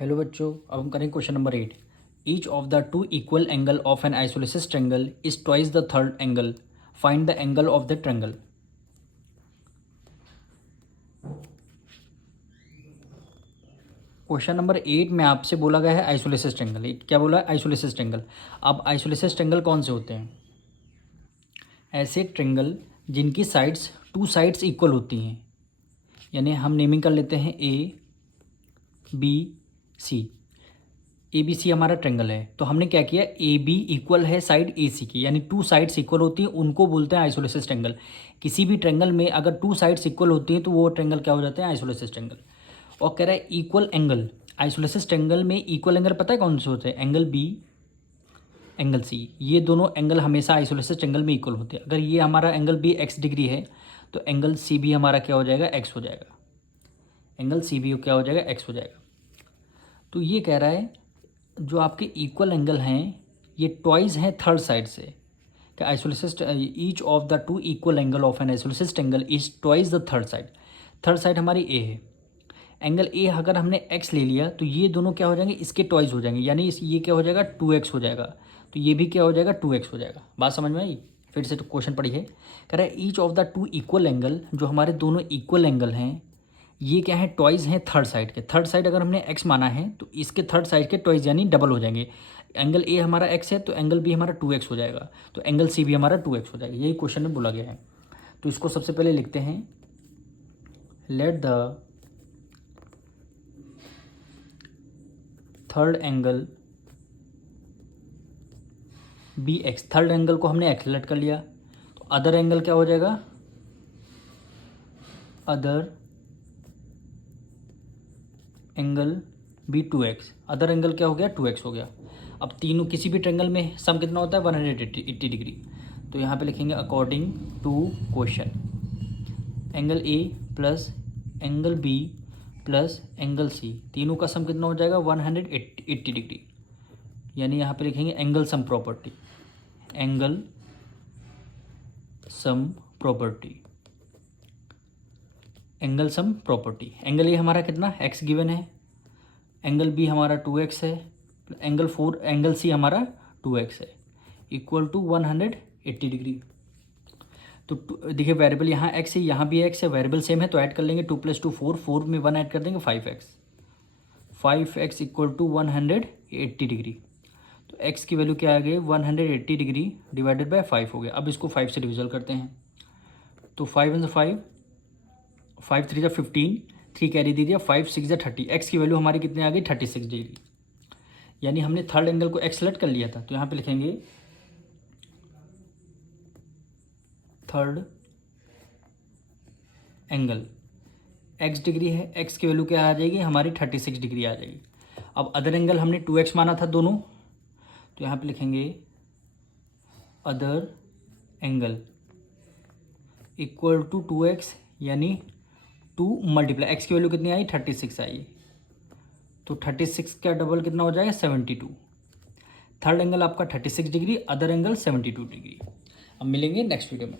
Hello बच्चों, अब हम करेंगे question number 8। Each of the two equal angle of an isosceles triangle is twice the third angle. Find the angle of the triangle. Question number 8 में आपसे बोला गया है आइसोलेसिस ट्रायंगल। क्या बोला है? Isosceles triangle. अब आइसोलेसिस ट्रायंगल कौन से होते हैं? ऐसे ट्रायंगल जिनकी साइड्स टू साइड्स इक्वल होती हैं, यानी हम नेमिंग कर लेते हैं A B C. A B C हमारा ट्रायंगल है, तो हमने क्या किया, ए बी इक्वल है साइड ए सी की, यानी टू साइड्स इक्वल होती हैं, उनको बोलते हैं आइसोलेसिस ट्रायंगल। किसी भी ट्रायंगल में अगर टू साइड्स इक्वल होती हैं तो वो ट्रायंगल क्या हो जाते हैं? Isosceles triangle. और कह रहा है इक्वल एंगल। आइसोलेसिस ट्रायंगल में इक्वल एंगल पता है कौन से होते हैं? Angle B, angle C. ये दोनों एंगल हमेशा आइसोलेसिस ट्रायंगल में इक्वल होते हैं। अगर ये हमारा एंगल बी एक्स डिग्री है तो एंगल सी भी हमारा क्या हो जाएगा? एक्स हो जाएगा। एंगल सी भी क्या हो जाएगा? एक्स हो जाएगा। तो ये कह रहा है जो आपके इक्वल एंगल हैं ये ट्वाइस हैं थर्ड साइड से। कि isosceles each of the two equal angle of an isosceles triangle is twice the third side. Third side हमारी ए है। एंगल ए अगर हमने एक्स ले लिया तो ये दोनों क्या हो जाएंगे? इसके ट्वाइस हो जाएंगे, यानी ये क्या हो जाएगा? 2x हो जाएगा। तो ये भी क्या हो जाएगा? 2x हो जाएगा। बात समझ में आई? फिर से तो क्वेश्चन पढ़ी है। कह रहा है each of the two equal angle, जो हमारे दोनों इक्वल एंगल हैं ये क्या है? ट्वाइस हैं थर्ड साइड के। थर्ड साइड अगर हमने एक्स माना है तो इसके थर्ड साइड के ट्वाइस यानी डबल हो जाएंगे। एंगल ए हमारा एक्स है तो एंगल बी हमारा 2x हो जाएगा, तो एंगल सी भी हमारा 2x हो जाएगा। यही क्वेश्चन में बोला गया है। तो इसको सबसे पहले लिखते हैं, let the third angle B x. Third angle को हमने एक्स सेलेक्ट कर लिया, तो अदर एंगल क्या हो जाएगा? Other angle B 2x। Other angle क्या हो गया? 2x हो गया। अब तीनों किसी भी ट्रायंगल में सम कितना होता है? 180 डिग्री। तो यहाँ पे लिखेंगे according to question angle A plus angle B plus angle C, तीनों का सम कितना हो जाएगा? 180 डिग्री। यानी यहाँ पे लिखेंगे angle sum property. Angle sum property. Angle sum property. Angle A हमारा कितना? एक्स गिवन है। एंगल बी हमारा 2x है। एंगल सी हमारा 2x है, इक्वल टू 180 डिग्री। तो देखिए वेरिएबल यहाँ x है, यहाँ भी x है, वेरिएबल सेम है तो ऐड कर लेंगे। 2 + 2 4, 4 में 1 ऐड कर देंगे 5x। 5x equal to 180 degree. तो x की वैल्यू क्या आ गई? 180 डिग्री डिवाइडेड बाय 5 हो गया। अब इसको 5 से डिविजल करते हैं, तो 5 × 5, 5 × 3 = 15, 3 कैरी दे दिया, 5 × 6 = 30। एक्स की वैल्यू हमारी कितनी आ गई? 36 डिग्री। यानी हमने थर्ड एंगल को एक्स सेलेक्ट कर लिया था, तो यहाँ पे लिखेंगे थर्ड एंगल एक्स डिग्री है, एक्स की वैल्यू क्या आ जाएगी? हमारी 36 डिग्री आ जाएगी। अब अदर एंगल हमने 2x माना था दोनों, तो यहाँ पे लिखेंगे other angle equal to 2x, यानी 2 × एक्स की वैल्यू कितनी आई? 36 आई। तो 36 का डबल कितना हो जाएगा? 72। थर्ड एंगल आपका 36 डिग्री, अदर एंगल 72 डिग्री। अब मिलेंगे नेक्स्ट वीडियो में।